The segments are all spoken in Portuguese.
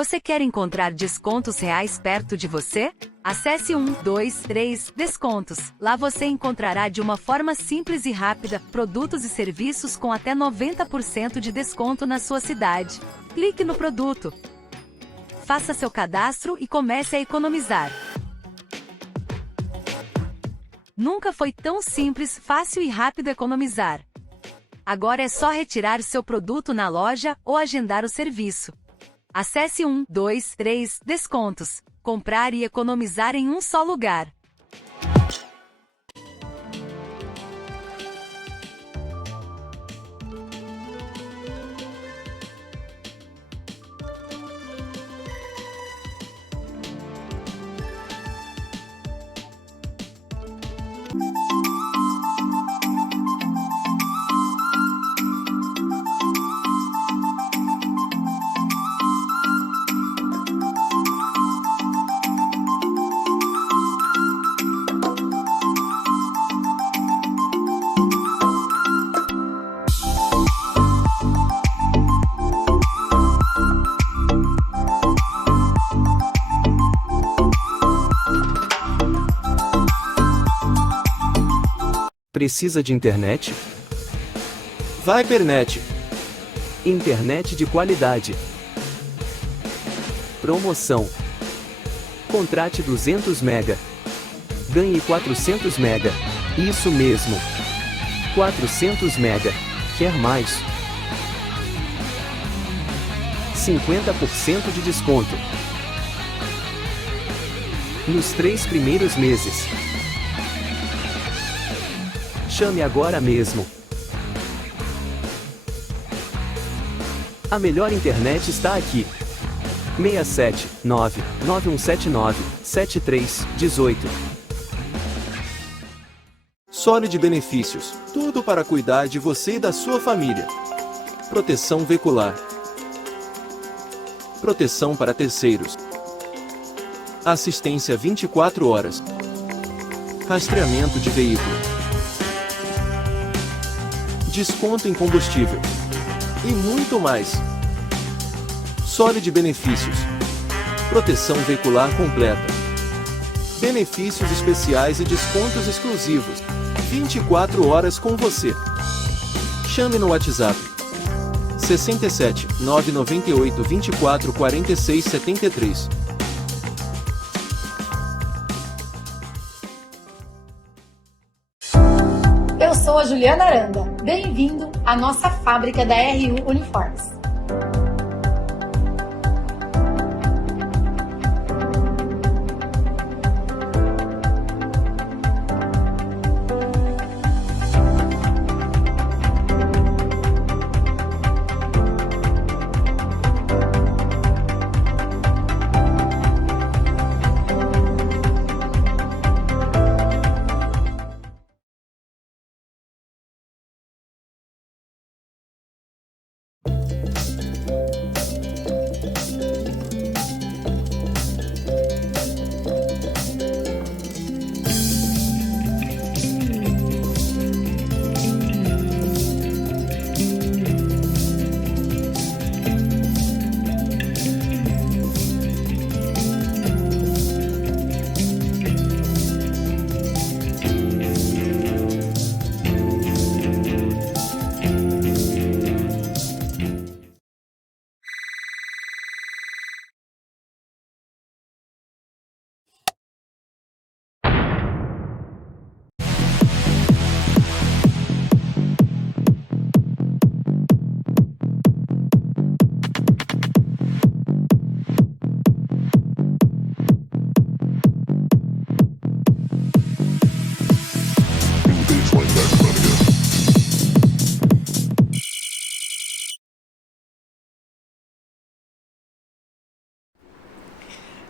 Você quer encontrar descontos reais perto de você? Acesse 123 Descontos. Lá você encontrará de uma forma simples e rápida produtos e serviços com até 90% de desconto na sua cidade. Clique no produto. Faça seu cadastro e comece a economizar. Nunca foi tão simples, fácil e rápido economizar. Agora é só retirar seu produto na loja ou agendar o serviço. Acesse 123 Descontos. Comprar e economizar em um só lugar. Precisa de internet? Vibernet. Internet de qualidade. Promoção. Contrate 200 MB. Ganhe 400 MB. Isso mesmo. 400 MB. Quer mais? 50% de desconto. Nos 3 primeiros meses. Chame agora mesmo. A melhor internet está aqui. 679-9179-7318. Solid Benefícios. Tudo para cuidar de você e da sua família. Proteção veicular. Proteção para terceiros. Assistência 24 horas. Rastreamento de veículo. Desconto em combustível. E muito mais. Solid Benefícios. Proteção veicular completa. Benefícios especiais e descontos exclusivos. 24 horas com você. Chame no WhatsApp. 67 998 24 46 73. Eu sou a Juliana Aranda. Bem-vindo à nossa fábrica da RU Uniformes.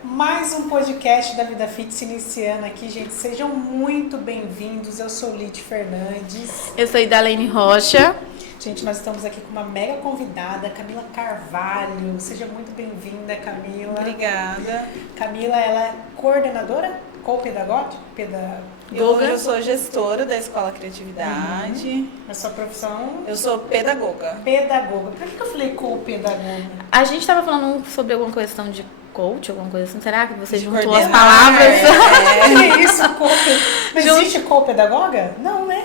Mais um podcast da Vida Fit se iniciando aqui, gente. Sejam muito bem-vindos. Eu sou Lite Fernandes. Eu sou Idalene Rocha. Gente, nós estamos aqui com uma mega convidada, Camila Carvalho. Seja muito bem-vinda, Camila. Obrigada. Camila, ela é coordenadora? Co-pedagógica? Hoje eu sou gestora da Escola Criatividade. A sua profissão? Eu sou pedagoga. Pedagoga. Por que eu falei co-pedagoga? A gente estava falando sobre alguma questão de coach, alguma coisa assim. Será que você juntou as coordenar, palavras? Que isso, Mas existe co-pedagoga? Não, né?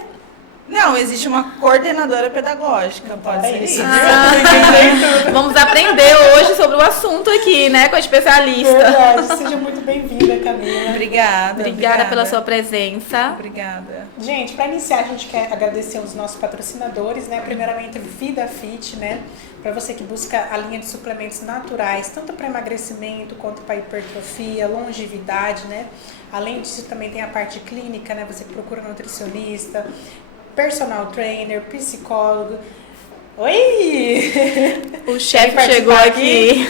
Não, existe uma coordenadora pedagógica, pode ser isso. Vamos aprender hoje sobre o assunto aqui, né, com a especialista. Verdade, seja muito bem-vinda, Camila. Obrigada pela sua presença. Obrigada. Gente, para iniciar, a gente quer agradecer os nossos patrocinadores, né? Primeiramente, Vida Fit, né? Para você que busca a linha de suplementos naturais, tanto para emagrecimento quanto para hipertrofia, longevidade, né? Além disso, também tem a parte clínica, né? Você que procura nutricionista, personal trainer, psicólogo. Oi! O chefe chegou aqui.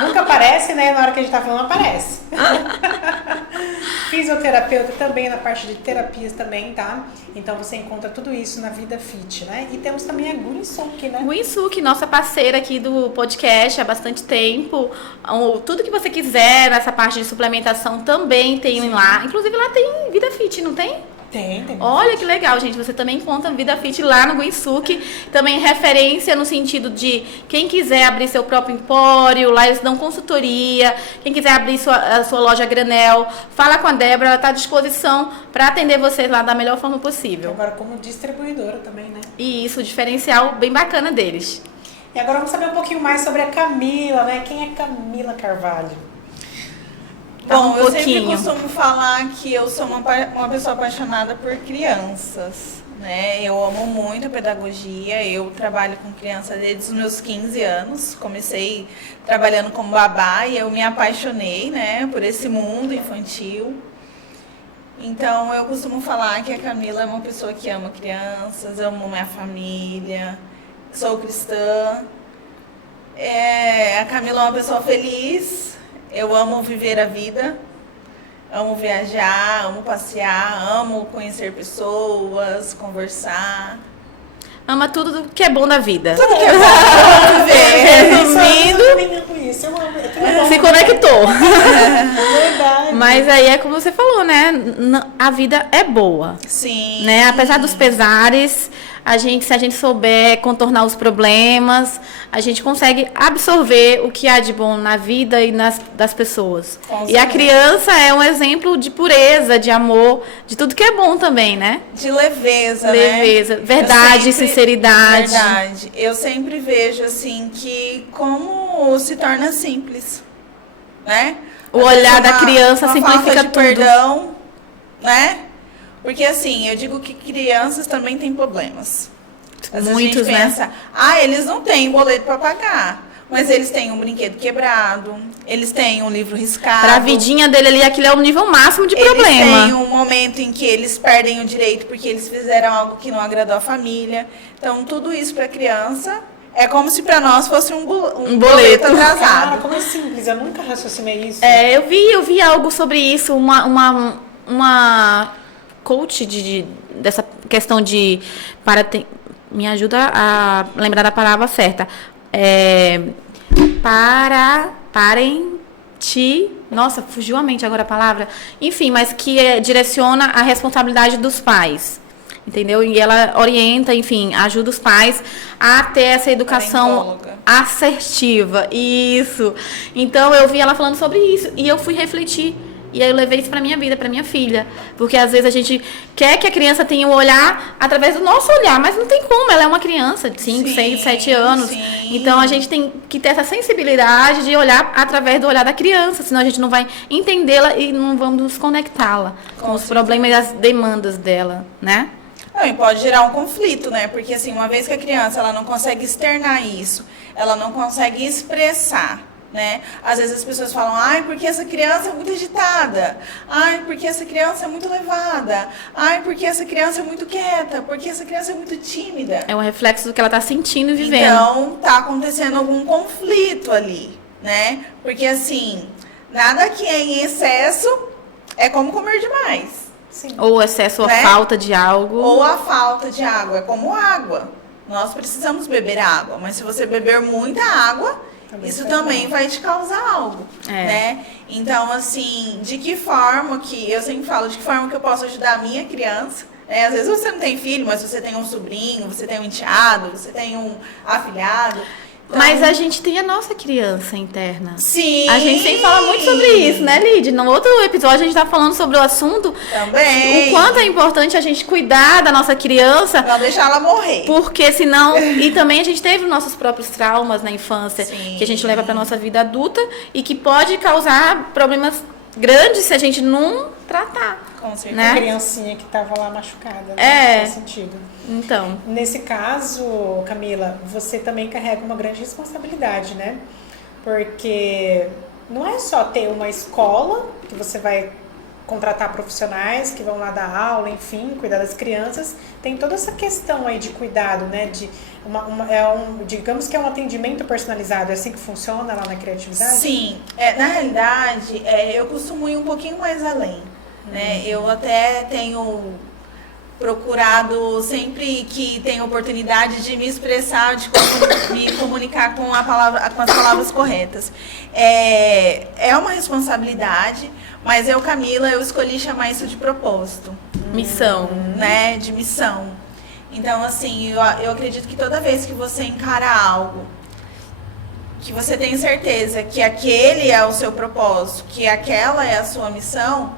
Nunca aparece, né? Na hora que a gente tá falando, aparece. Fisioterapeuta também, na parte de terapias também, tá? Então você encontra tudo isso na Vida Fit, né? E temos também a Guinsuki, né? Guinsuki, nossa parceira aqui do podcast há bastante tempo. Tudo que você quiser nessa parte de suplementação também tem lá. Inclusive lá tem Vida Fit, não tem? Tem. Olha que legal, gente. Você também encontra Vida Fit lá no Guinsuki. Também referência no sentido de quem quiser abrir seu próprio empório, lá eles dão consultoria. Quem quiser abrir a sua loja granel, fala com a Débora, ela está à disposição para atender vocês lá da melhor forma possível. Agora como distribuidora também, né? E isso, o diferencial bem bacana deles. E agora vamos saber um pouquinho mais sobre a Camila, né? Quem é Camila Carvalho? Bom, eu sempre costumo falar que eu sou uma pessoa apaixonada por crianças, né? Eu amo muito a pedagogia, eu trabalho com criança desde os meus 15 anos. Comecei trabalhando como babá e eu me apaixonei, né, por esse mundo infantil. Então, eu costumo falar que a Camila é uma pessoa que ama crianças, amo minha família, sou cristã. A Camila é uma pessoa feliz. Eu amo viver a vida, amo viajar, amo passear, amo conhecer pessoas, conversar. Ama tudo que é bom na vida. Tudo que é bom viver. Resumindo, se conectou. Verdade. Mas aí é como você falou, né? A vida é boa. Sim. Né? Apesar dos pesares, se a gente souber contornar os problemas, a gente consegue absorver o que há de bom na vida e das pessoas. E a criança é um exemplo de pureza, de amor, de tudo que é bom também, né? De leveza, né? Verdade, sinceridade. Verdade. Eu sempre vejo, assim, que como se torna simples, né? O olhar da criança simplifica tudo. Perdão, né? Porque, assim, eu digo que crianças também têm problemas. Às vezes muitos, a gente pensa, eles não têm boleto para pagar. Mas eles têm um brinquedo quebrado, eles têm um livro riscado. Pra vidinha dele ali, aquilo é o nível máximo de problema. Eles têm um momento em que eles perdem o direito porque eles fizeram algo que não agradou a família. Então, tudo isso para criança é como se para nós fosse um boleto atrasado. Cara, como é simples, eu nunca raciocinei isso. Eu vi algo sobre isso, uma coach dessa questão de me ajuda a lembrar da palavra certa. Nossa, fugiu a mente agora a palavra. Enfim, mas que direciona a responsabilidade dos pais. Entendeu? E ela orienta, enfim, ajuda os pais a ter essa educação assertiva. Isso. Então, eu vi ela falando sobre isso. E eu fui refletir. E aí eu levei isso pra minha vida, pra minha filha. Porque às vezes a gente quer que a criança tenha um olhar através do nosso olhar, mas não tem como, ela é uma criança de 5, 6, 7 anos. Sim. Então a gente tem que ter essa sensibilidade de olhar através do olhar da criança, senão a gente não vai entendê-la e não vamos conectá-la com os problemas e as demandas dela, né? Não, e pode gerar um conflito, né? Porque assim, uma vez que a criança ela não consegue externar isso, ela não consegue expressar, né? Às vezes as pessoas falam, porque essa criança é muito agitada, porque essa criança é muito levada, porque essa criança é muito quieta, porque essa criança é muito tímida. É um reflexo do que ela está sentindo e vivendo. Então, tá acontecendo algum conflito ali, né? Porque assim, nada que é em excesso é como comer demais. Sim. Ou excesso ou a falta de algo. Ou a falta de água, é como água. Nós precisamos beber água, mas se você beber muita água, isso também vai te causar algo, né? Então, assim, de que forma que, eu sempre falo, de que forma que eu posso ajudar a minha criança, né? Às vezes você não tem filho, mas você tem um sobrinho, você tem um enteado, você tem um afilhado. Então, mas a gente tem a nossa criança interna. Sim. A gente sempre fala muito sobre isso, né, Lid? No outro episódio a gente tá falando sobre o assunto. Também. O quanto é importante a gente cuidar da nossa criança. Não deixar ela morrer. Porque senão... E também a gente teve nossos próprios traumas na infância. Sim. Que a gente leva pra nossa vida adulta. E que pode causar problemas grandes se a gente não tratar. Com certeza. Né? A criancinha que estava lá machucada, né? Faz sentido. Então. Nesse caso, Camila, você também carrega uma grande responsabilidade, né? Porque não é só ter uma escola que você vai contratar profissionais que vão lá dar aula, enfim, cuidar das crianças. Tem toda essa questão aí de cuidado, né? De digamos que é um atendimento personalizado, é assim que funciona lá na criatividade? Sim, na realidade, eu costumo ir um pouquinho mais além, né? Eu até tenho procurado sempre que tenho oportunidade de me expressar, de me comunicar com as palavras corretas. É uma responsabilidade, mas eu, Camila, eu escolhi chamar isso de propósito. Missão. Né? De missão. Então, assim, eu acredito que toda vez que você encara algo, que você tem certeza que aquele é o seu propósito, que aquela é a sua missão,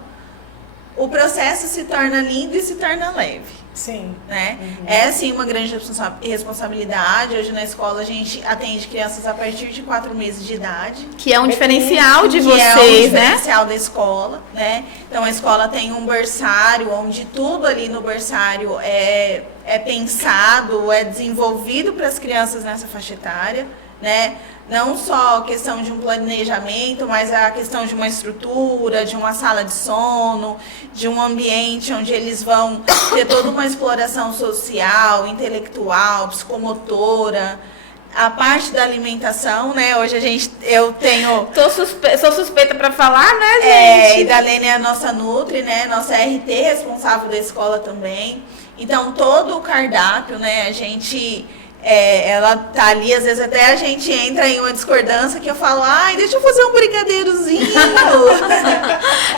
o processo se torna lindo e se torna leve. Sim. Né? É, sim, uma grande responsabilidade. Hoje na escola a gente atende crianças a partir de 4 meses de idade. Que é um diferencial de vocês, né? É um diferencial né? da escola, né? Então a escola tem um berçário, onde tudo ali no berçário é pensado, é desenvolvido para as crianças nessa faixa etária, né? Não só a questão de um planejamento, mas a questão de uma estrutura, de uma sala de sono, de um ambiente onde eles vão ter toda uma exploração social, intelectual, psicomotora. A parte da alimentação, né? Hoje eu tenho... Sou suspeita para falar, né, gente? E Dalene é a nossa Nutri, né? Nossa RT responsável da escola também. Então, todo o cardápio, né? A gente... ela tá ali, às vezes até a gente entra em uma discordância que eu falo, deixa eu fazer um brigadeirozinho.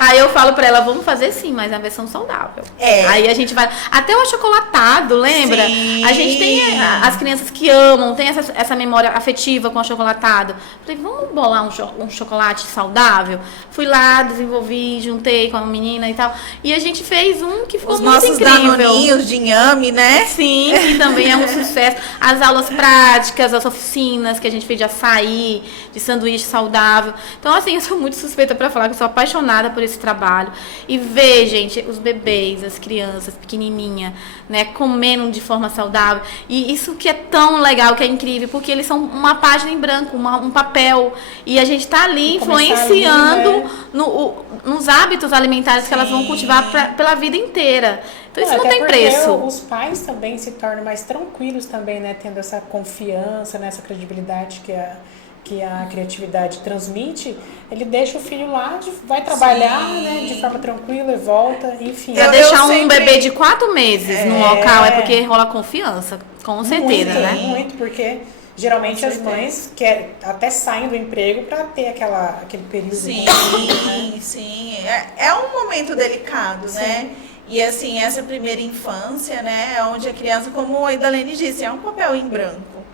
Aí eu falo pra ela, vamos fazer sim, mas na versão saudável. Aí a gente vai, até o achocolatado, lembra? Sim. A gente tem as crianças que amam, tem essa memória afetiva com o achocolatado. Falei, vamos bolar um chocolate saudável? Fui lá, desenvolvi, juntei com a menina e tal. E a gente fez um que ficou muito incrível. Os nossos danoninhos de inhame, né? Sim, que também é um sucesso. As aulas práticas, as oficinas que a gente fez de açaí, de sanduíche saudável. Então, assim, eu sou muito suspeita para falar que eu sou apaixonada por esse trabalho. E ver, gente, os bebês, as crianças pequenininha, né, comendo de forma saudável. E isso que é tão legal, que é incrível, porque eles são uma página em branco, um papel. E a gente tá ali influenciando ali, né? Nos hábitos alimentares que elas vão cultivar pela vida inteira. Então isso não tem preço. Os pais também se tornam mais tranquilos também, né? Tendo essa confiança, né? Essa credibilidade que a criatividade transmite. Ele deixa o filho lá, vai trabalhar, né? De forma tranquila e volta, enfim. Pra deixar um bebê de 4 meses no local é porque rola confiança, com certeza, muito, né? Muito, porque... Geralmente as mães até saem do emprego para ter aquele período. Sim, né? sim. É um momento delicado, sim, né? E assim, essa primeira infância, né? Onde a criança, como a Idalene disse, é um papel em branco,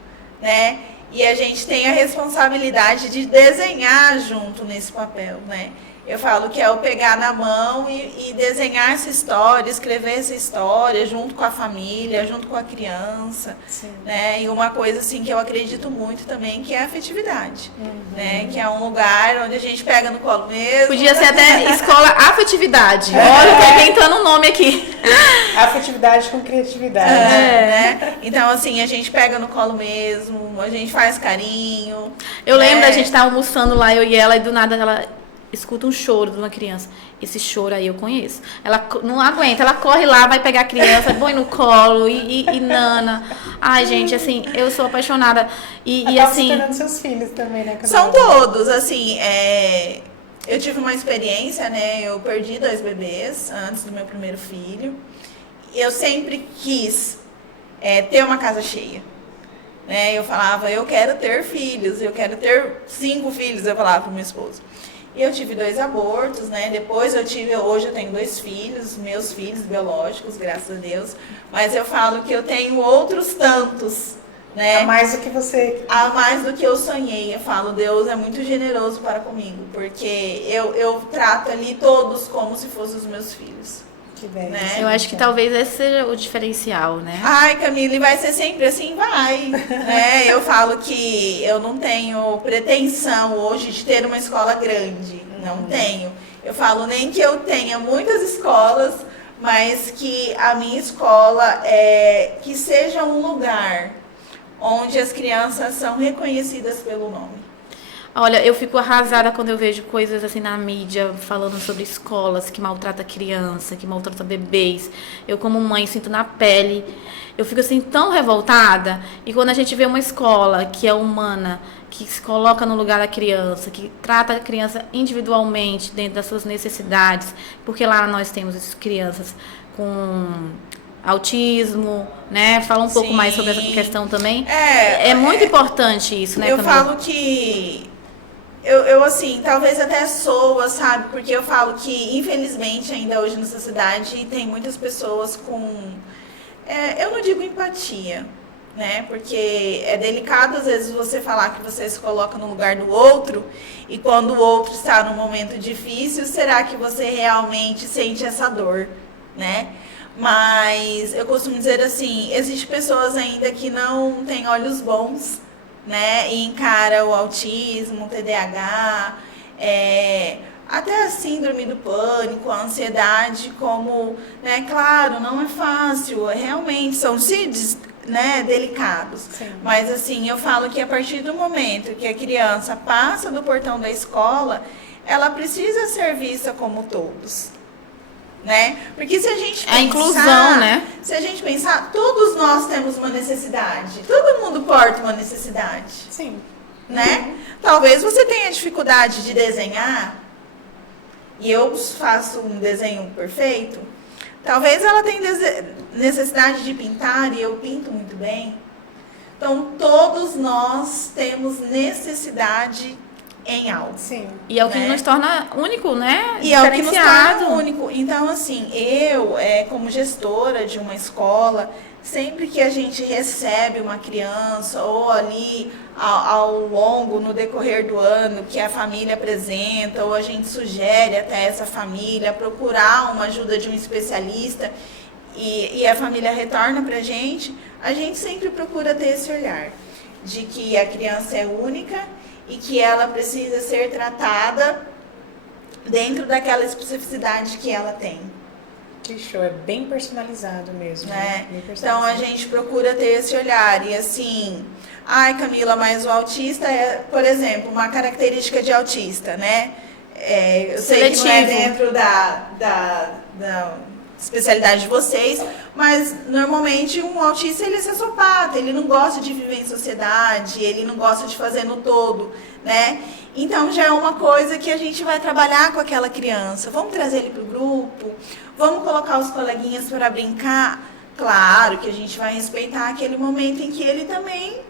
né? E a gente tem a responsabilidade de desenhar junto nesse papel, né? Eu falo que é o pegar na mão e desenhar essa história, escrever essa história junto com a família, junto com a criança, né? E uma coisa assim que eu acredito muito também, que é a afetividade, né? Que é um lugar onde a gente pega no colo mesmo. Podia ser até escola afetividade. Olha, eu tô inventando um nome aqui. Afetividade com criatividade. Né? Então, assim, a gente pega no colo mesmo, a gente faz carinho. Eu lembro da gente estar almoçando lá, eu e ela, e do nada ela... escuta um choro de uma criança. Esse choro aí eu conheço. Ela não aguenta, ela corre lá, vai pegar a criança, põe no colo e nana. Ai, gente, assim, eu sou apaixonada. E assim... se tornando seus filhos também, né? São todos, assim, eu tive uma experiência, né? Eu perdi 2 bebês antes do meu primeiro filho. Eu sempre quis ter uma casa cheia. né? Eu falava, eu quero ter filhos, eu quero ter 5 filhos, eu falava pro meu esposo. E eu tive 2 abortos, né? Depois hoje eu tenho 2 filhos, meus filhos biológicos, graças a Deus. Mas eu falo que eu tenho outros tantos, né? A mais do que você... A mais do que eu sonhei. Eu falo, Deus é muito generoso para comigo, porque eu trato ali todos como se fossem os meus filhos. Que bem. Né? Eu acho que talvez esse seja o diferencial, né? Ai, Camila, e vai ser sempre assim? Vai. Né? Eu falo que eu não tenho pretensão hoje de ter uma escola grande. Não tenho. Eu falo nem que eu tenha muitas escolas, mas que a minha escola que seja um lugar onde as crianças são reconhecidas pelo nome. Olha, eu fico arrasada quando eu vejo coisas assim na mídia falando sobre escolas que maltratam criança, que maltratam bebês. Eu, como mãe, sinto na pele. Eu fico assim tão revoltada. E quando a gente vê uma escola que é humana, que se coloca no lugar da criança, que trata a criança individualmente, dentro das suas necessidades, porque lá nós temos crianças com autismo, né? Fala um pouco mais sobre essa questão também. É muito importante isso, né, Eu Camila? falo que eu assim, talvez até soa, sabe? Porque eu falo que, infelizmente, ainda hoje nessa cidade tem muitas pessoas com... eu não digo empatia, né? Porque é delicado, às vezes, você falar que você se coloca no lugar do outro e quando o outro está num momento difícil, será que você realmente sente essa dor, né? Mas eu costumo dizer assim, existem pessoas ainda que não têm olhos bons, né? E encara o autismo, o TDAH, até a síndrome do pânico, a ansiedade como, né? Claro, não é fácil, realmente são CIDs, né, delicados. Sim. Mas assim, eu falo que a partir do momento que a criança passa do portão da escola, ela precisa ser vista como todos. Né? Porque se a gente pensar, a inclusão, né? Se a gente pensar, todos nós temos uma necessidade. Todo mundo porta uma necessidade. Sim. Né? Talvez você tenha dificuldade de desenhar e eu faço um desenho perfeito. Talvez ela tenha necessidade de pintar e eu pinto muito bem. Então, todos nós temos necessidade em algo. Sim. E é o que né? nos torna único, né? E é o que nos torna único. Então, assim, eu, como gestora de uma escola, sempre que a gente recebe uma criança, ou ali ao longo, no decorrer do ano, que a família apresenta, ou a gente sugere até essa família procurar uma ajuda de um especialista, e a família retorna pra gente, a gente sempre procura ter esse olhar de que a criança é única e que ela precisa ser tratada dentro daquela especificidade que ela tem. Que show, é bem personalizado mesmo. Né? Bem Então a gente procura ter esse olhar. E assim, ai Camila, mas o autista é, por exemplo, uma característica de autista, né? Eu sei que não é dentro da especialidade de vocês, mas normalmente um autista ele é sociopata, ele não gosta de viver em sociedade, ele não gosta de fazer no todo, né? Então já é uma coisa que a gente vai trabalhar com aquela criança. Vamos trazer ele para o grupo, vamos colocar os coleguinhas para brincar. Claro que a gente vai respeitar aquele momento em que ele também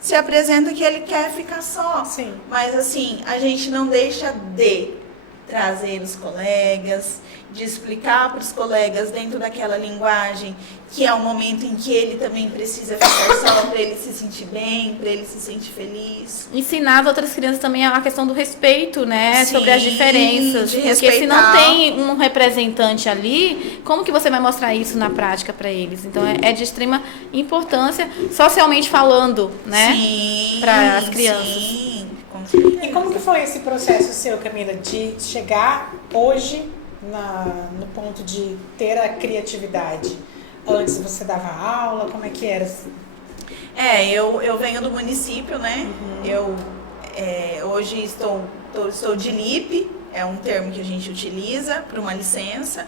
se apresenta que ele quer ficar só. Sim. Mas assim, a gente não deixa de trazer os colegas, de explicar para os colegas dentro daquela linguagem que é um momento em que ele também precisa ficar só para ele se sentir bem, para ele se sentir feliz. Ensinar as outras crianças também a questão do respeito, né? Sim, sobre as diferenças. de Porque se não respeitar. tem um representante ali, como que você vai mostrar isso na prática para eles? Então é de extrema importância, socialmente falando, né? Sim, para as crianças. Sim, com certeza. E como que foi esse processo seu, Camila, de chegar hoje no ponto de ter a criatividade? Antes você dava aula, como é que era? Eu venho do município, né? Eu hoje estou de LIP, é um termo que a gente utiliza para uma licença.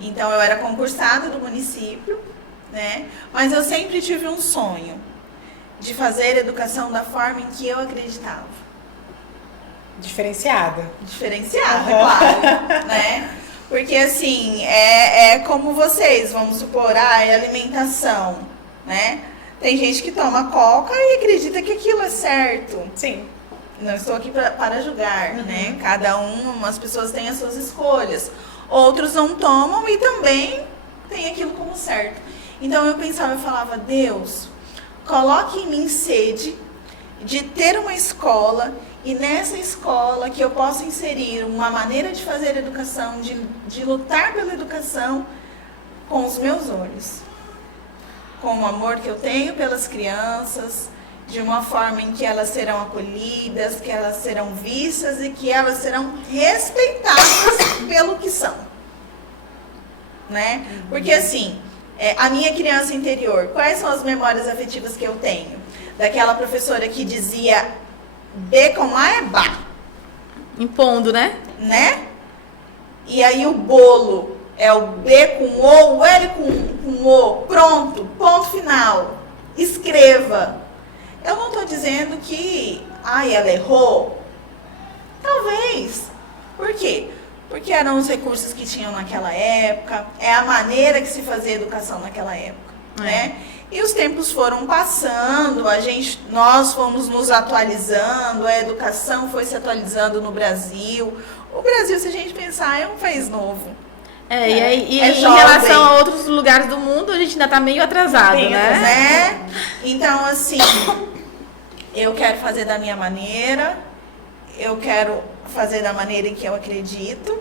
Então eu era concursada do município, né? Mas eu sempre tive um sonho de fazer educação da forma em que eu acreditava. Diferenciada. Diferenciada, claro, né? Porque assim, é como vocês, vamos supor, a alimentação, né? Tem gente que toma coca e acredita que aquilo é certo. Sim. Não estou aqui para julgar, né? Cada as pessoas têm as suas escolhas. Outros não tomam e também tem aquilo como certo. Então eu pensava, eu falava, Deus, coloque em mim sede de ter uma escola e nessa escola que eu possa inserir uma maneira de fazer educação, de lutar pela educação com os meus olhos. Com o amor que eu tenho pelas crianças, de uma forma em que elas serão acolhidas, que elas serão vistas e que elas serão respeitadas pelo que são. Né? Porque assim, a minha criança interior, quais são as memórias afetivas que eu tenho? Daquela professora que dizia B com A é Bá. Impondo, né? Né? E aí o bolo é o B com O, o L com O. Pronto, ponto final. Escreva. Eu não estou dizendo que ela errou. Talvez. Por quê? Porque eram os recursos que tinham naquela época, é a maneira que se fazia educação naquela época, né? E os tempos foram passando, nós fomos nos atualizando, a educação foi se atualizando no Brasil. O Brasil, se a gente pensar, é um país novo. E em relação a outros lugares do mundo, a gente ainda está meio atrasado, né? Então, assim, eu quero fazer da minha maneira, eu quero fazer da maneira em que eu acredito,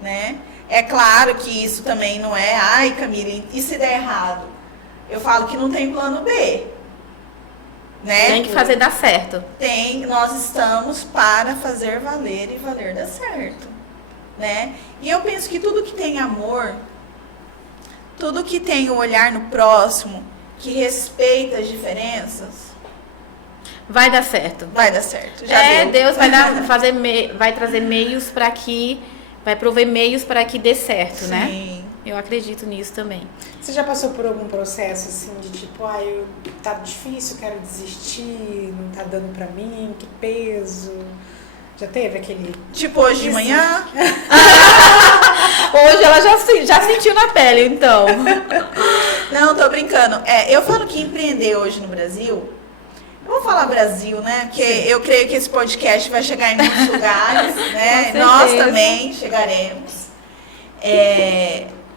né? É claro que isso também não é, ai, Camila, e se der errado? Eu falo que não tem plano B, né? Tem que fazer dar certo. Nós estamos para fazer valer e valer dar certo, né? E eu penso que tudo que tem amor, tudo que tem o olhar no próximo, que respeita as diferenças, vai dar certo. Vai dar certo. Já deu. Deus vai trazer meios para que, vai prover meios para que dê certo, Sim. né? Eu acredito nisso também. Você já passou por algum processo assim de tipo, tá difícil, quero desistir, não tá dando pra mim, que peso? Já teve aquele... Tipo hoje de manhã? Hoje ela já sentiu na pele, então. Não, tô brincando. Eu falo que empreender hoje no Brasil... Eu vou falar Brasil, né? Porque eu creio que esse podcast vai chegar em muitos lugares, né? Nós também chegaremos.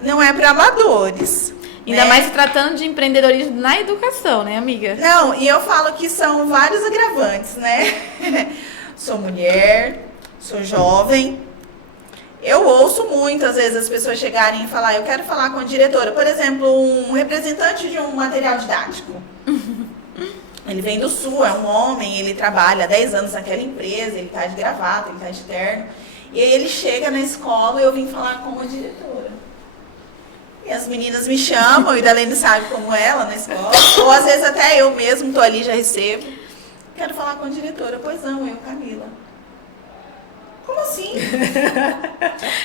Não é para amadores. Ainda mais se tratando de empreendedorismo na educação, né, amiga? Não, e eu falo que são vários agravantes, né? Sou mulher, sou jovem. Eu ouço muitas vezes as pessoas chegarem e falar, eu quero falar com a diretora. Por exemplo, um representante de um material didático. Ele vem do Sul, é um homem, ele trabalha há 10 anos naquela empresa, ele está de gravata, ele está de terno. E aí ele chega na escola e eu vim falar com a diretora. E as meninas me chamam, e Dalene sabe como ela na escola. Ou às vezes até eu mesmo estou ali, já recebo. Quero falar com a diretora. Pois não, eu, Camila. Como assim?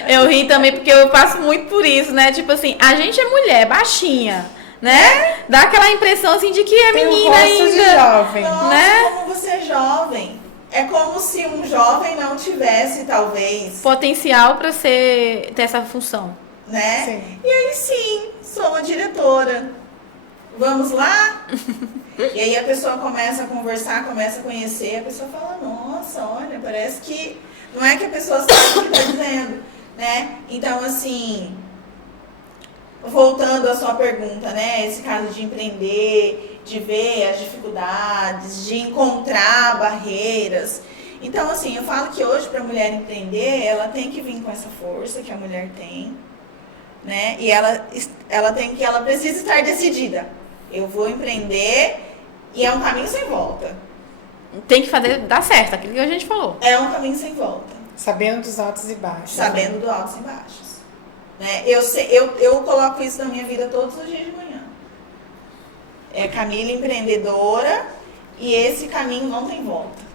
Eu ri também porque eu passo muito por isso, né? Tipo assim, a gente é mulher, baixinha. Né? Dá aquela impressão assim de que é menina ainda. De jovem. Nossa, né? como você é jovem. É como se um jovem não tivesse, talvez, potencial para ter essa função. Né? Sim. E aí sim, sou uma diretora. Vamos lá? E aí a pessoa começa a conversar, começa a conhecer, a pessoa fala, nossa, olha, parece que... Não é que a pessoa sabe o que está dizendo, né? Então, assim... Voltando à sua pergunta, né? Esse caso de empreender, de ver as dificuldades, de encontrar barreiras. Então, assim, eu falo que hoje para a mulher empreender, ela tem que vir com essa força que a mulher tem, né? E ela precisa estar decidida. Eu vou empreender e é um caminho sem volta. Tem que fazer dar certo, aquilo que a gente falou. É um caminho sem volta. Sabendo dos altos e baixos. Sabendo dos altos e baixos. Né? Eu coloco isso na minha vida todos os dias de manhã. É Camila empreendedora e esse caminho não tem volta.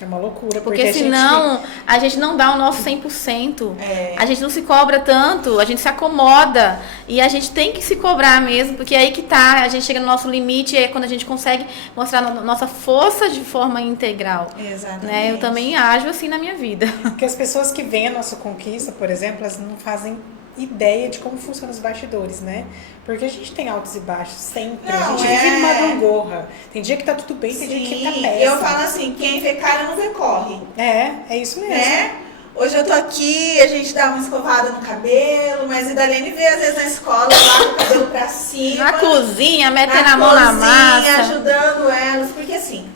É uma loucura. Porque senão a gente não dá o nosso 100%. A gente não se cobra tanto, a gente se acomoda. E a gente tem que se cobrar mesmo, porque é aí que tá, a gente chega no nosso limite, é quando a gente consegue mostrar nossa força de forma integral. Exatamente. Né? Eu também ajo assim na minha vida. Porque as pessoas que veem a nossa conquista, por exemplo, elas não fazem ideia de como funcionam os bastidores, né? Porque a gente tem altos e baixos sempre. Não, a gente vive numa gangorra. Tem dia que tá tudo bem, tem dia que tá péssimo. Eu falo assim, quem vê cara não vê corre. É isso mesmo. Né? Hoje eu tô aqui, a gente dá uma escovada no cabelo, mas a Idalene vê às vezes na escola, lá com o cabelo pra cima. Na cozinha, metendo a mão na massa. Ajudando elas, porque assim,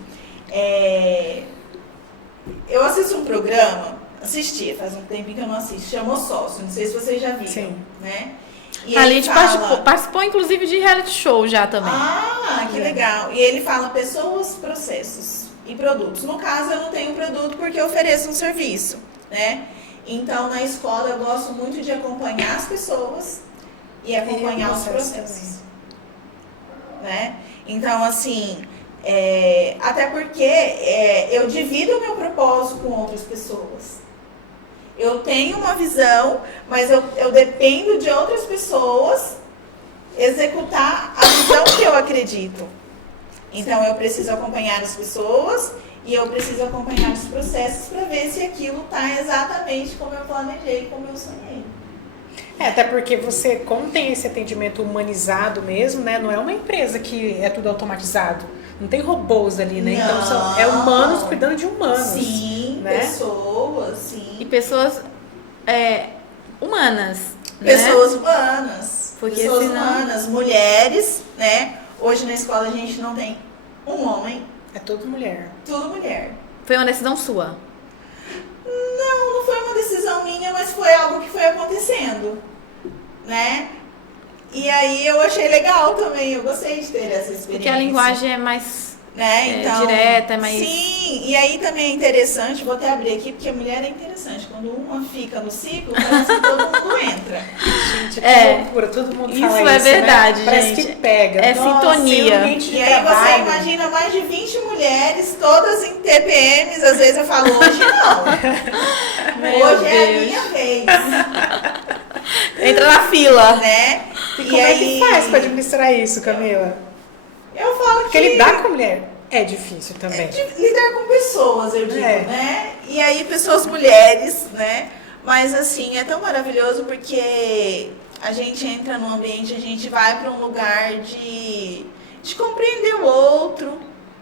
eu assisto um programa, faz um tempinho que eu não assisto, chamou Sócio, não sei se vocês já viram. Sim. Né? E A Lid participou, inclusive, de reality show já também. Ah, que legal. E ele fala pessoas, processos e produtos. No caso, eu não tenho produto porque eu ofereço um serviço, né? Então, na escola, eu gosto muito de acompanhar as pessoas e acompanhar os processos. Né? Então, assim, até porque eu divido o meu propósito com outras pessoas. Eu tenho uma visão, mas eu dependo de outras pessoas executar a visão que eu acredito. Então, eu preciso acompanhar as pessoas e eu preciso acompanhar os processos para ver se aquilo está exatamente como eu planejei, como eu sonhei. Até porque você, como tem esse atendimento humanizado mesmo, né? Não é uma empresa que é tudo automatizado. Não tem robôs ali, né? Não. Então, são humanos cuidando de humanos. Sim, né? pessoas, sim. E pessoas humanas. Pessoas né? humanas. Porque pessoas senão... humanas, mulheres, né? Hoje na escola a gente não tem um homem. É tudo mulher. Tudo mulher. Foi uma decisão sua? Não foi uma decisão minha, mas foi algo que foi acontecendo, né? E aí eu achei legal também, eu gostei de ter essa experiência. Porque a linguagem é mais então, direta, é mais... Sim, e aí também é interessante, vou até abrir aqui, porque a mulher é interessante. Quando uma fica no ciclo, parece que todo mundo entra. Gente, que loucura, todo mundo fala isso, é verdade, né? Parece gente. que pega. É sintonia. E aí você imagina mais de 20 mulheres, todas em TPMs, às vezes eu falo, hoje não. Hoje é a minha vez. Entra na fila. Né? E como é que faz pra administrar isso, Camila? Eu falo que... Porque lidar com mulher é difícil também. Lidar com pessoas, eu digo, né? E aí, pessoas mulheres, né? Mas, assim, é tão maravilhoso porque a gente entra num ambiente, a gente vai para um lugar de compreender o outro,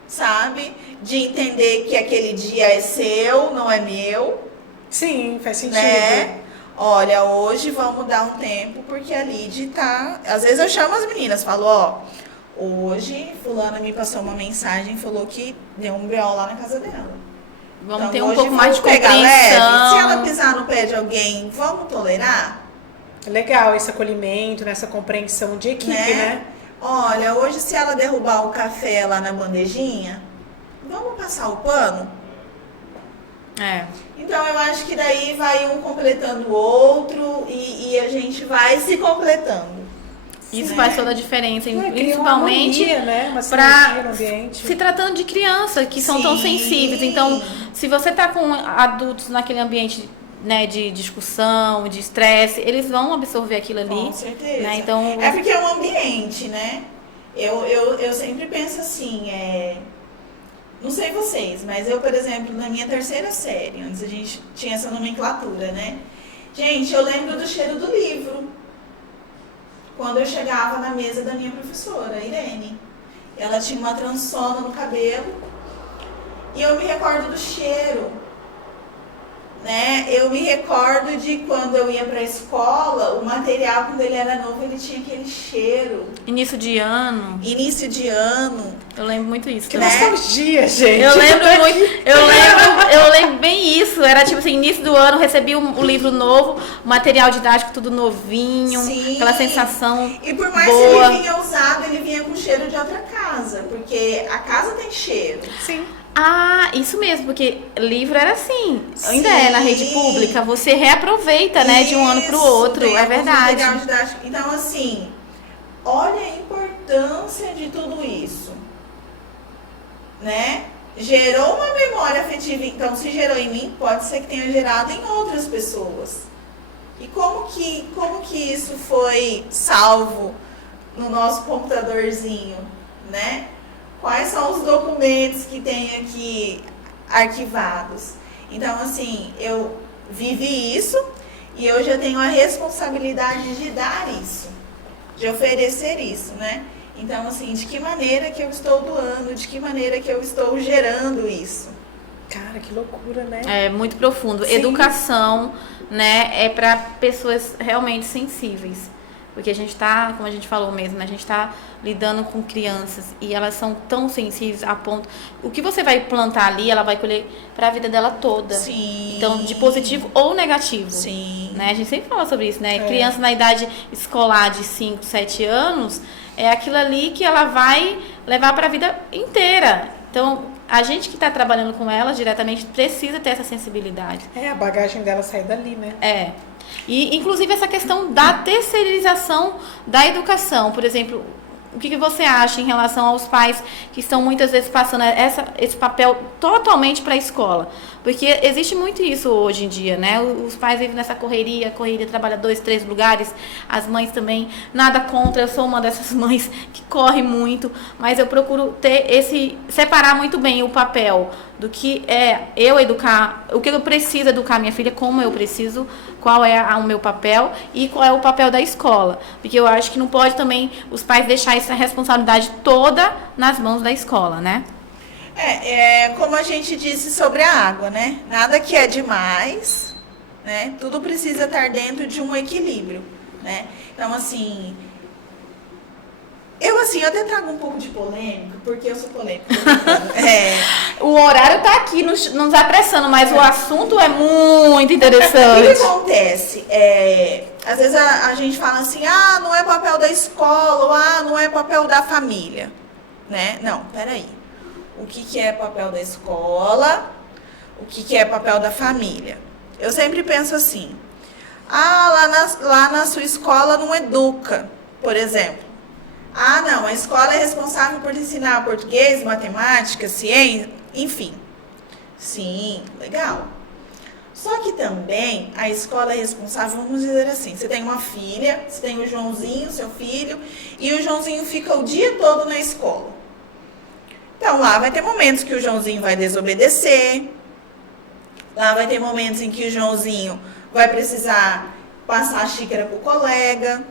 sabe? De entender que aquele dia é seu, não é meu. Sim, faz sentido. Né? Olha, hoje vamos dar um tempo porque a Lid tá... Às vezes eu chamo as meninas, falo, hoje fulana me passou uma mensagem, falou que deu um BO lá na casa dela. Vamos então, ter um pouco mais de compreensão. Leve. Se ela pisar no pé de alguém, vamos tolerar? Legal esse acolhimento, nessa compreensão de equipe, né? Olha, hoje se ela derrubar o café lá na bandejinha, vamos passar o pano? Então eu acho que daí vai um completando o outro e a gente vai se completando. Isso faz toda a diferença, principalmente uma harmonia, né? para ambiente. Se tratando de crianças que são tão sensíveis. Então, se você tá com adultos naquele ambiente, né, de discussão, de estresse, eles vão absorver aquilo ali. Com certeza. Né? Então, é porque é um ambiente, né? Eu sempre penso assim, não sei vocês, mas eu, por exemplo, na minha 3ª série, antes a gente tinha essa nomenclatura, né? Gente, eu lembro do cheiro do livro. Quando eu chegava na mesa da minha professora, Irene. Ela tinha uma trançona no cabelo e eu me recordo do cheiro, né? Eu me recordo de quando eu ia para a escola, o material, quando ele era novo, ele tinha aquele cheiro. Início de ano. Eu lembro muito isso. Que nostalgia, gente. Eu lembro muito. Eu lembro bem isso. Era tipo assim, início do ano, recebi um livro novo, material didático tudo novinho, aquela sensação. E por mais boa. que ele vinha usado, ele vinha com cheiro de outra casa, porque a casa tem cheiro. Sim. Ah, isso mesmo, porque livro era assim, ainda é na rede pública, você reaproveita, né, de um ano para o outro, é verdade. Então, assim, olha a importância de tudo isso, né? Gerou uma memória afetiva, então se gerou em mim, pode ser que tenha gerado em outras pessoas. E como que isso foi salvo no nosso computadorzinho, né? Quais são os documentos que tem aqui arquivados? Então, assim, eu vivi isso E eu já tenho a responsabilidade de dar isso, de oferecer isso, né? Então, assim, de que maneira que eu estou doando, de que maneira que eu estou gerando isso? Cara, que loucura, né? É muito profundo. Sim. Educação, né, é para pessoas realmente sensíveis. Porque a gente está, como a gente falou mesmo, né, a gente está lidando com crianças e elas são tão sensíveis a ponto... O que você vai plantar ali, ela vai colher para a vida dela toda. Sim. Então, de positivo ou negativo. Sim. Né? A gente sempre fala sobre isso, né? É. Criança na idade escolar de 5, 7 anos, é aquilo ali que ela vai levar para a vida inteira. Então, a gente que está trabalhando com elas diretamente precisa ter essa sensibilidade. A bagagem dela sai dali, né? É. E, inclusive, essa questão da terceirização da educação. Por exemplo, o que você acha em relação aos pais que estão muitas vezes passando esse papel totalmente para a escola? Porque existe muito isso hoje em dia, né? Os pais vivem nessa correria, trabalha 2, 3 lugares, as mães também, nada contra, eu sou uma dessas mães que corre muito, mas eu procuro separar muito bem o papel do que é eu educar, o que eu preciso educar minha filha, como eu preciso, qual é o meu papel e qual é o papel da escola. Porque eu acho que não pode também os pais deixar essa responsabilidade toda nas mãos da escola, né? Como a gente disse sobre a água, né? Nada que é demais, né? Tudo precisa estar dentro de um equilíbrio, né? Então, assim, eu até trago um pouco de polêmica, porque eu sou polêmica. O horário tá aqui nos apressando, mas o assunto é muito interessante. O que acontece? Às vezes a gente fala assim, não é papel da escola, ou não é papel da família, né? Não, peraí. O que é papel da escola? O que é papel da família? Eu sempre penso assim, lá na sua escola não educa, por exemplo. Não, a escola é responsável por ensinar português, matemática, ciência, enfim. Sim, legal. Só que também a escola é responsável, vamos dizer assim, você tem uma filha, você tem o Joãozinho, seu filho, e o Joãozinho fica o dia todo na escola. Então, lá vai ter momentos que o Joãozinho vai desobedecer, lá vai ter momentos em que o Joãozinho vai precisar passar a xícara para o colega,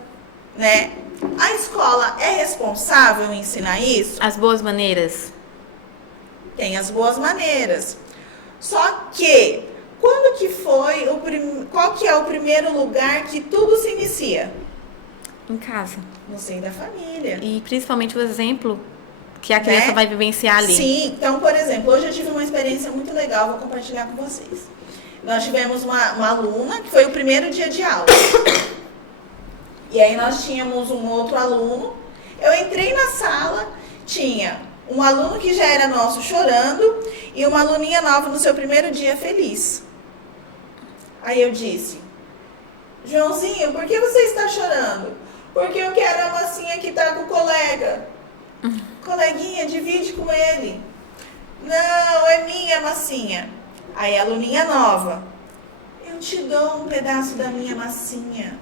né? A escola é responsável em ensinar isso? As boas maneiras. Tem as boas maneiras. Só que, qual que é o primeiro lugar que tudo se inicia? Em casa. No seio da família. E principalmente o exemplo que a criança vai vivenciar ali. Sim, então, por exemplo, hoje eu tive uma experiência muito legal, vou compartilhar com vocês. Nós tivemos uma aluna que foi o primeiro dia de aula. E aí nós tínhamos um outro aluno. Eu entrei na sala, tinha um aluno que já era nosso chorando e uma aluninha nova no seu primeiro dia feliz. Aí eu disse, Joãozinho, por que você está chorando? Porque eu quero a massinha que está com o colega. Coleguinha, divide com ele. Não, é minha massinha. Aí a aluninha nova, eu te dou um pedaço da minha massinha.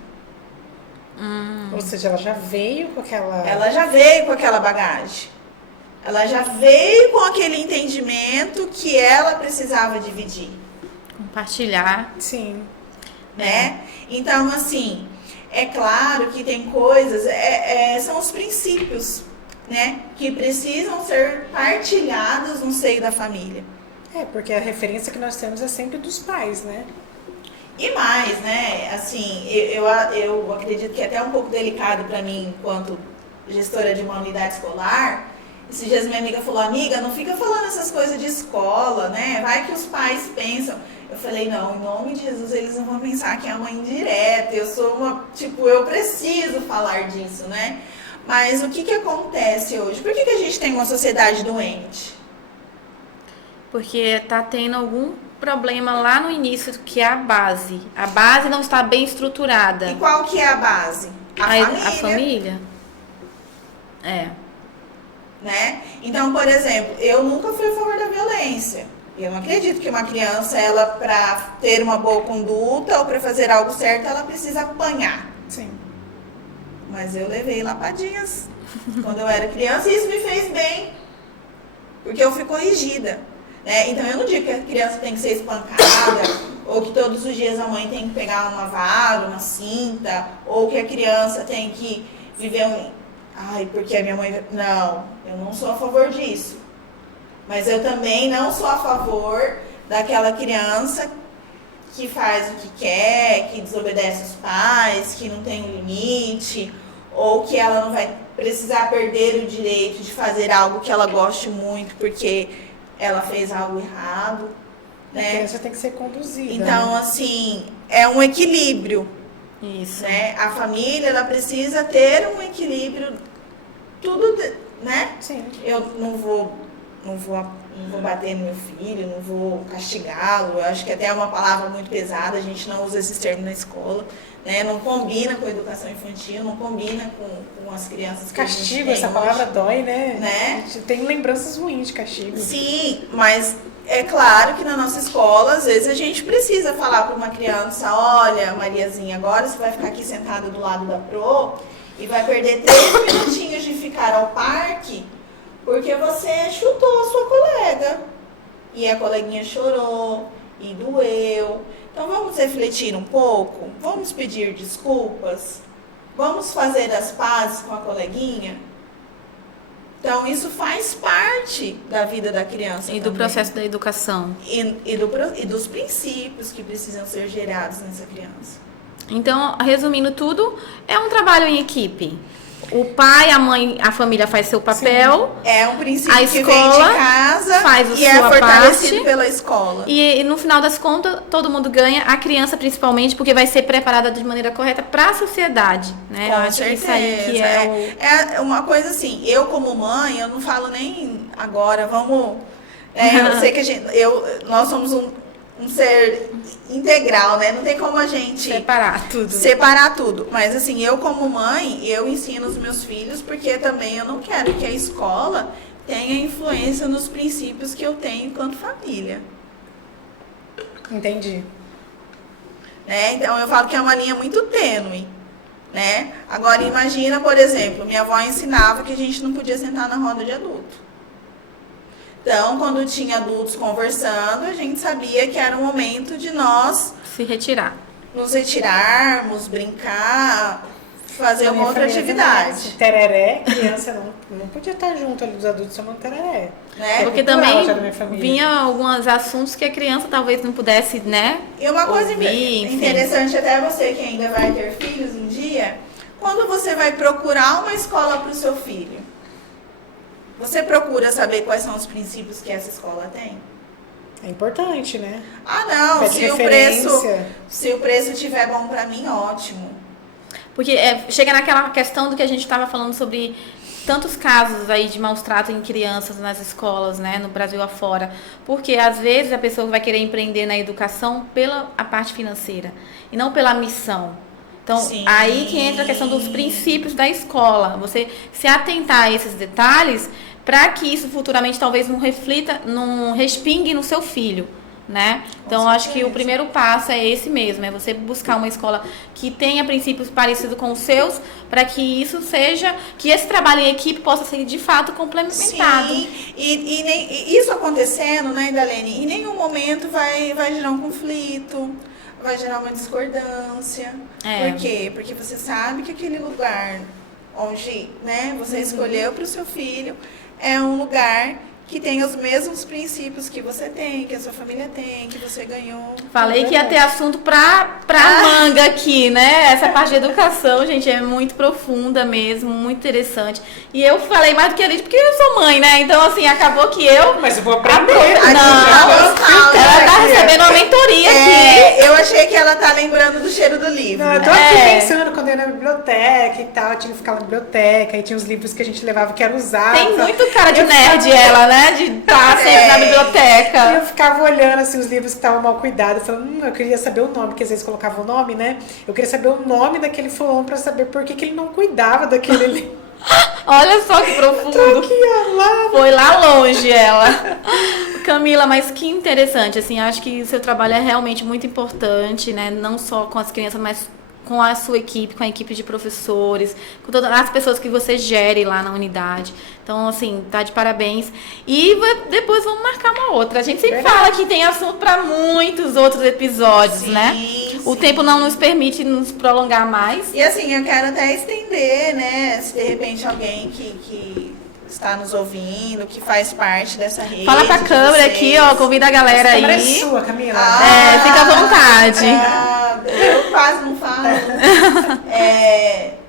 Ou seja, ela já veio com aquela... Ela já veio com aquela bagagem. Ela já veio com aquele entendimento que ela precisava dividir. Compartilhar. Sim. Né? Então, assim, é claro que tem coisas, são os princípios, né? Que precisam ser partilhados no seio da família. Porque a referência que nós temos é sempre dos pais, né? E mais, né? Assim, eu acredito que é até um pouco delicado para mim, enquanto gestora de uma unidade escolar. Esses dias minha amiga falou, amiga, não fica falando essas coisas de escola, né? Vai que os pais pensam. Eu falei, não, em nome de Jesus, eles não vão pensar que é uma indireta. Eu sou eu preciso falar disso, né? Mas o que acontece hoje? Por que a gente tem uma sociedade doente? Porque tá tendo algum problema lá no início, que é a base. A base não está bem estruturada. E qual que é a base? A família. Né? Então, por exemplo, eu nunca fui a favor da violência. Eu não acredito que uma criança, ela, para ter uma boa conduta ou para fazer algo certo, ela precisa apanhar. Sim. Mas eu levei lapadinhas quando eu era criança e isso me fez bem. Porque eu fui corrigida. Né? Então, eu não digo que a criança tem que ser espancada, ou que todos os dias a mãe tem que pegar uma vara, uma cinta, ou que a criança tem que viver ai, porque a minha mãe... Não, eu não sou a favor disso. Mas eu também não sou a favor daquela criança que faz o que quer, que desobedece os pais, que não tem um limite, ou que ela não vai precisar perder o direito de fazer algo que ela goste muito porque ela fez algo errado, né? A criança tem que ser conduzida. Então, né? assim, é um equilíbrio. Isso. Né? A família, ela precisa ter um equilíbrio, tudo, né? Sim. Eu não vou bater no meu filho, não vou castigá-lo. Eu acho que até é uma palavra muito pesada, a gente não usa esses termos na escola, né? Não combina com a educação infantil, não combina com as crianças que Castigo, a gente tem essa hoje, palavra dói, né? né? A gente tem lembranças ruins de castigo. Sim, mas é claro que na nossa escola, às vezes a gente precisa falar para uma criança, olha, Mariazinha, agora você vai ficar aqui sentada do lado da Pro e vai perder 3 minutinhos de ficar ao parque porque você chutou a sua colega. E a coleguinha chorou e doeu. Então vamos refletir um pouco? Vamos pedir desculpas? Vamos fazer as pazes com a coleguinha? Então isso faz parte da vida da criança E também. do processo da educação. E dos princípios que precisam ser gerados nessa criança. Então, resumindo tudo, é um trabalho em equipe. O pai, a mãe, a família faz seu papel. É um princípio A que vem de escola casa faz a e é sua fortalecido parte. pela escola. E no final das contas, todo mundo ganha, a criança principalmente, porque vai ser preparada de maneira correta para a sociedade, né? Eu Com acho que certeza. isso aí que É uma coisa assim, eu como mãe, eu não falo nem agora, vamos... eu sei que nós somos um ser integral, né? Não tem como a gente separar tudo. Mas assim, eu como mãe, eu ensino os meus filhos, porque também eu não quero que a escola tenha influência nos princípios que eu tenho enquanto família. Entendi. Né? Então eu falo que é uma linha muito tênue, né? Agora imagina, por exemplo, minha avó ensinava que a gente não podia sentar na roda de adulto. Então, quando tinha adultos conversando, a gente sabia que era o momento de nós se retirar. Nos retirarmos, brincar, fazer uma outra atividade. Tereré, criança não podia estar junto ali dos adultos tomando tereré. Né? Porque também vinha alguns assuntos que a criança talvez não pudesse, né? E uma coisa ouvir, interessante, até você que ainda vai ter filhos um dia, quando você vai procurar uma escola para o seu filho, você procura saber quais são os princípios que essa escola tem? É importante, né? Ah, não, Pede se o preço estiver bom para mim, ótimo. Porque chega naquela questão do que a gente estava falando sobre tantos casos aí de maus tratos em crianças nas escolas, né, no Brasil afora. Porque às vezes a pessoa vai querer empreender na educação pela a parte financeira e não pela missão. Então, Sim. Aí que entra a questão dos princípios da escola. Você se atentar a esses detalhes para que isso futuramente talvez não reflita, não respingue no seu filho, né? Então, acho que o primeiro passo é esse mesmo, é você buscar uma escola que tenha princípios parecidos com os seus, para que isso seja, que esse trabalho em equipe possa ser de fato complementado. Sim, e isso acontecendo, né, Idalene, em nenhum momento vai gerar um conflito, vai gerar uma discordância. Por quê? Porque você sabe que aquele lugar onde, né, você escolheu para o seu filho é um lugar que tem os mesmos princípios que você tem, que a sua família tem, que você ganhou. Falei que ia ter assunto pra manga aqui, né? Essa parte de educação, gente, é muito profunda mesmo, muito interessante. E eu falei mais do que a Lidia, porque eu sou mãe, né? Então, assim, acabou que eu... Mas eu vou aprender. Ela tá recebendo uma mentoria aqui. Eu achei que ela tá lembrando do cheiro do livro. Não, eu tô aqui pensando quando eu ia na biblioteca e tal, eu tinha que ficar na biblioteca, e tinha os livros que a gente levava que eram usados. Tem muito cara de nerd ela, né? De estar sempre na biblioteca. E eu ficava olhando assim, os livros que estavam mal cuidados, falando, eu queria saber o nome, porque às vezes colocava o nome, né? Eu queria saber o nome daquele fulano pra saber por que ele não cuidava daquele livro. Olha só que profundo. Foi lá longe ela. Camila, mas que interessante, assim, acho que o seu trabalho é realmente muito importante, né? Não só com as crianças, mas com a sua equipe, com a equipe de professores, com todas as pessoas que você gere lá na unidade. Então, assim, tá de parabéns. E depois vamos marcar uma outra. A gente sempre fala que tem assunto para muitos outros episódios, né? O tempo não nos permite nos prolongar mais. E assim, eu quero até estender, né? Se de repente alguém que está nos ouvindo, que faz parte dessa rede. Fala pra câmera aqui, ó, convida a galera aí. A câmera é sua, Camila. Fica à vontade. Eu quase não falo.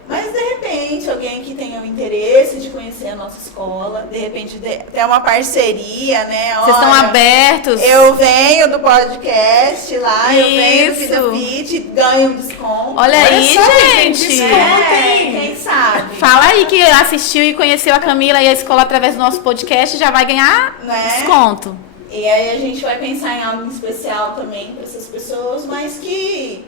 Mas de repente, alguém que tenha o interesse de conhecer a nossa escola, de repente ter uma parceria, né? Vocês estão abertos? Eu venho do podcast lá, eu venho do Vida Fit, ganho um desconto. Olha aí, gente. Quem sabe? Fala aí que assistiu e conheceu a Camila e a escola através do nosso podcast, já vai ganhar desconto. E aí a gente vai pensar em algo especial também para essas pessoas, mas que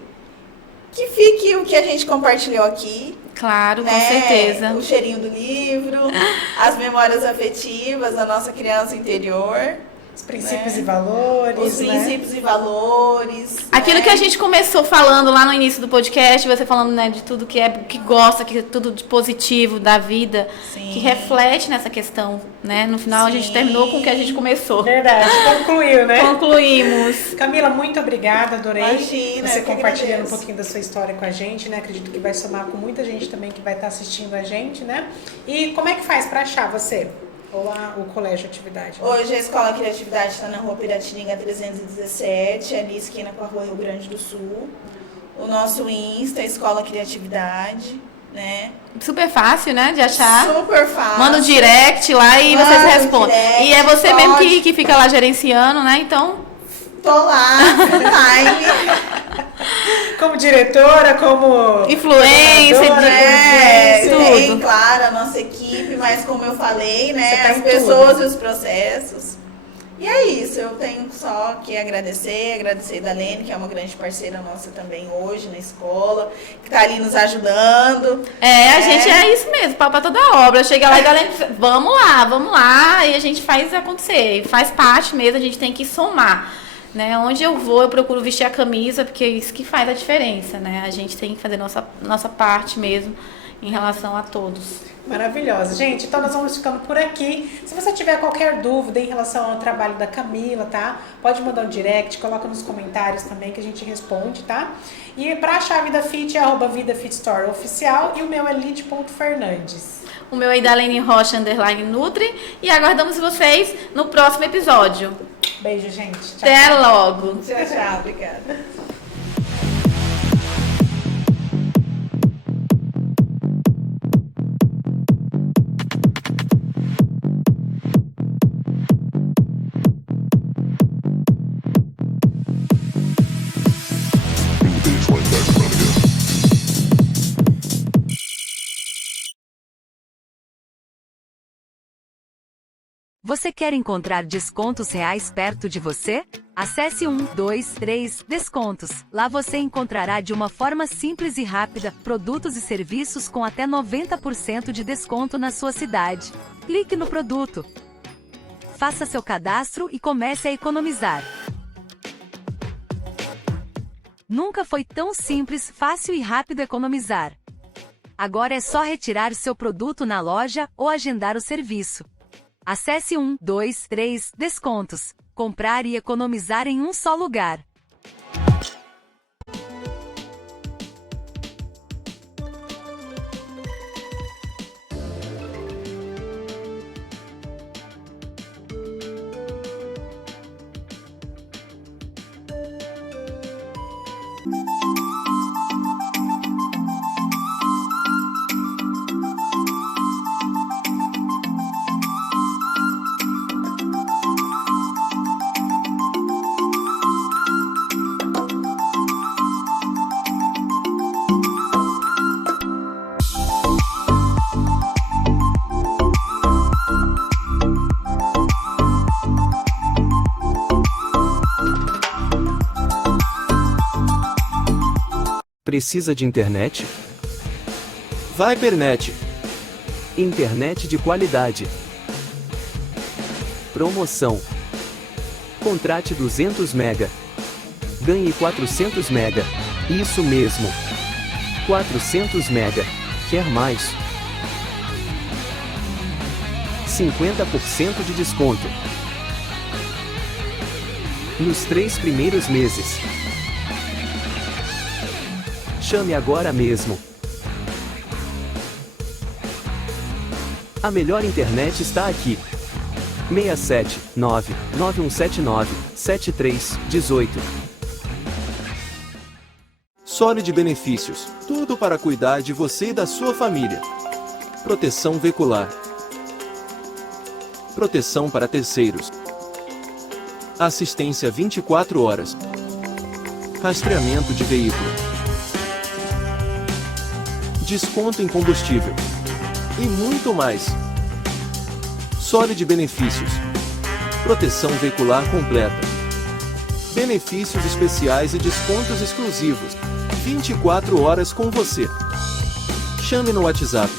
fique o que a gente compartilhou aqui. Claro, com certeza. O cheirinho do livro, as memórias afetivas da nossa criança interior. Os princípios e valores. Os princípios e valores. Aquilo que a gente começou falando lá no início do podcast, você falando, né, de tudo que gosta, que é tudo de positivo da vida, que reflete nessa questão, né? No final a gente terminou com o que a gente começou. Verdade, concluiu, né? Concluímos. Camila, muito obrigada, adorei. Imagina, você compartilhando um pouquinho da sua história com a gente, né? Acredito que vai somar com muita gente também que vai estar assistindo a gente, né? E como é que faz para achar você? Ou lá o Colégio Atividade? Né? Hoje a Escola Criatividade está na Rua Piratininga 317, ali esquina com a Rua Rio Grande do Sul. O nosso Insta, Escola Criatividade, né? Super fácil, né, de achar. Super fácil. Manda um direct lá e vocês respondem. E é você mesmo que fica lá gerenciando, né? Então... Tô lá, full time. Como diretora, como influência, tudo. E claro, a nossa equipe, mas como eu falei, né, as pessoas e os processos. E é isso, eu tenho só que agradecer da Lene, que é uma grande parceira nossa também hoje na escola, que tá ali nos ajudando. A gente é isso mesmo, pau pra toda obra. Chega lá e a Lene, vamos lá, e a gente faz acontecer, faz parte mesmo, a gente tem que somar. Né? Onde eu vou, eu procuro vestir a camisa, porque é isso que faz a diferença, né? A gente tem que fazer nossa parte mesmo em relação a todos. Maravilhosa. Gente, então nós vamos ficando por aqui. Se você tiver qualquer dúvida em relação ao trabalho da Camila, tá? Pode mandar um direct, coloca nos comentários também que a gente responde, tá? E para achar a Vida Fit é @VidaFitStore oficial e o meu é Lid.Fernandes. O meu é Idalene Rocha _Nutri e aguardamos vocês no próximo episódio. Beijo, gente. Tchau, até logo. Tchau, obrigada. Você quer encontrar descontos reais perto de você? Acesse 123 Descontos. Lá você encontrará de uma forma simples e rápida produtos e serviços com até 90% de desconto na sua cidade. Clique no produto. Faça seu cadastro e comece a economizar. Nunca foi tão simples, fácil e rápido economizar. Agora é só retirar seu produto na loja ou agendar o serviço. Acesse 123 Descontos. Comprar e economizar em um só lugar. Precisa de internet? Vibernet. Internet de qualidade. Promoção. Contrate 200 MB. Ganhe 400 MB. Isso mesmo. 400 mega. Quer mais? 50% de desconto nos 3 primeiros meses. Chame agora mesmo. A melhor internet está aqui. 679-9179-7318. Solid Benefícios. Tudo para cuidar de você e da sua família. Proteção veicular. Proteção para terceiros. Assistência 24 horas. Rastreamento de veículo. Desconto em combustível. E muito mais. Solid Benefícios. Proteção veicular completa. Benefícios especiais e descontos exclusivos. 24 horas com você. Chame no WhatsApp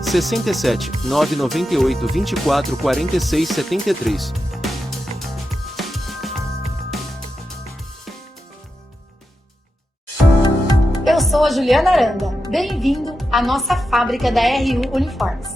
67 998 24 46 73. Eu sou a Juliana Aranda. Bem-vindo à nossa fábrica da RU Uniformes.